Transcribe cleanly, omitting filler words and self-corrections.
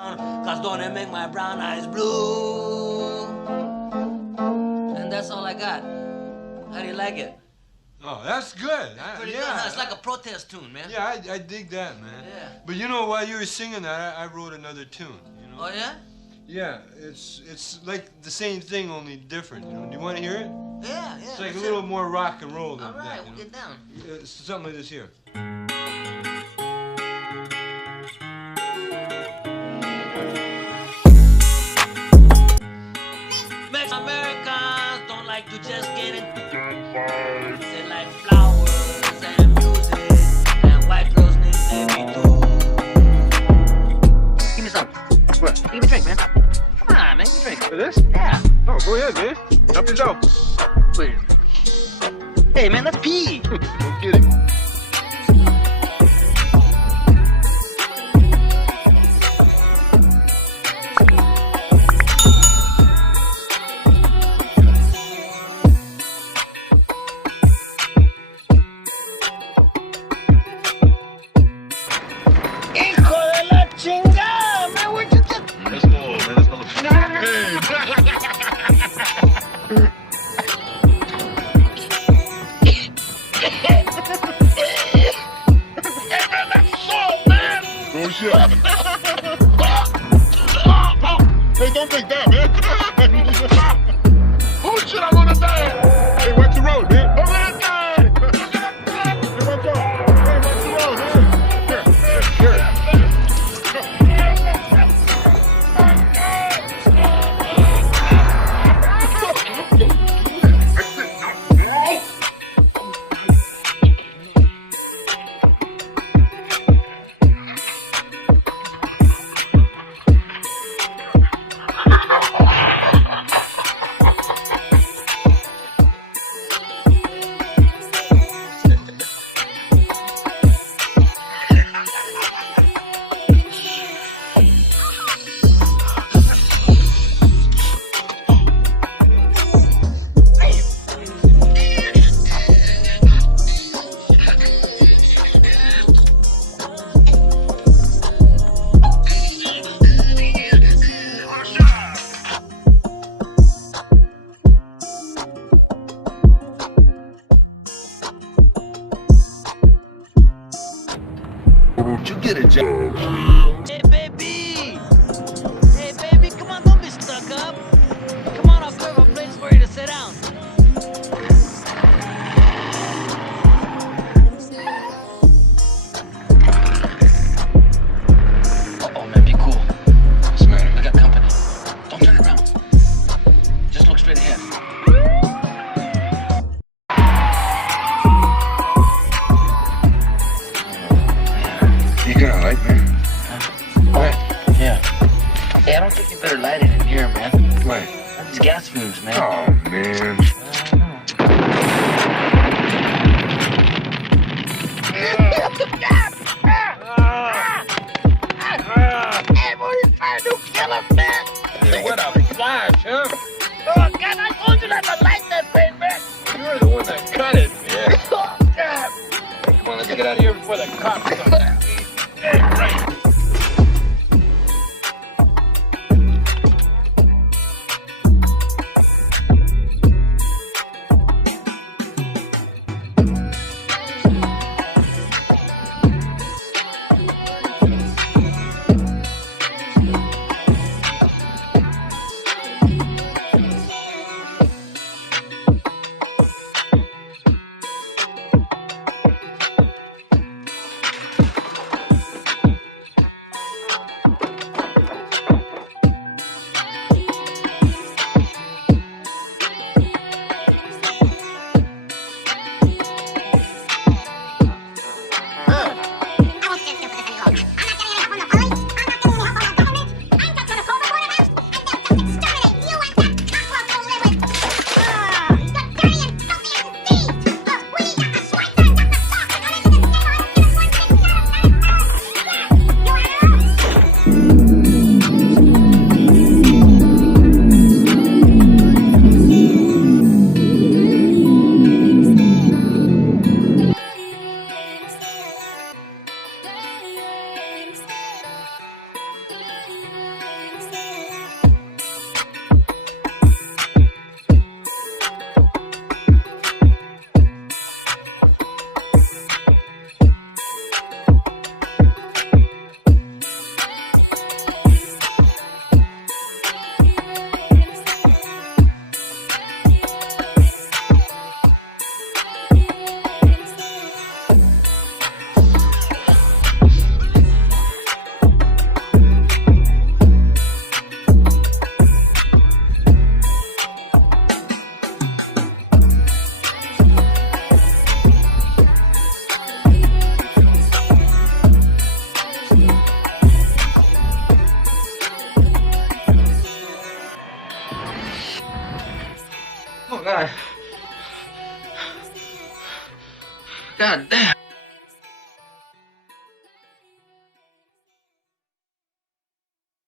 Cause don't it make my brown eyes blue? And that's all I got. How do you like it? Oh, that's good. Pretty good, huh? It's like a protest tune, man. Yeah, I dig that, man. Yeah. But you know, while you were singing that, I wrote another tune, you know? Oh, yeah? Yeah, it's like the same thing, only different, you know? Do you want to hear it? Yeah. It's like a little more rock and roll than all right, that, we'll know? get down. It's something like this here. Americans don't like to just get into gunfights. They like flowers and music, and white girls need baby too. Give me some. What? Give me a drink, man. Come on, man. Give me a drink. For this? Yeah. Oh, go ahead, man. Help yourself. Wait. Hey, man, let's pee. Don't get it. Hey, don't take that, man. Oh, shit, I'm on the bed. Hey, watch the road, man. Over that guy. Hey, watch out. Hey, watch the road, man. Here. You get a job. Hey, baby! Hey, baby, come on, don't be stuck up. Come on, I'll carve a place for you to sit down. Uh-oh, man, be cool. What's the matter? I got company. Don't turn around. Just look straight ahead. You gonna like me? What? Yeah. Hey, I don't think you better light it in here, man. What? These gas fumes, man. Oh, man. Hey, what is trying to kill us, man? Yeah, what a flash, huh? Oh, God, I told you not to light that thing, man. You're the one that cut it. Yeah. Oh, God. Come on, let's get out of here before the cops come. Hey, right. God damn.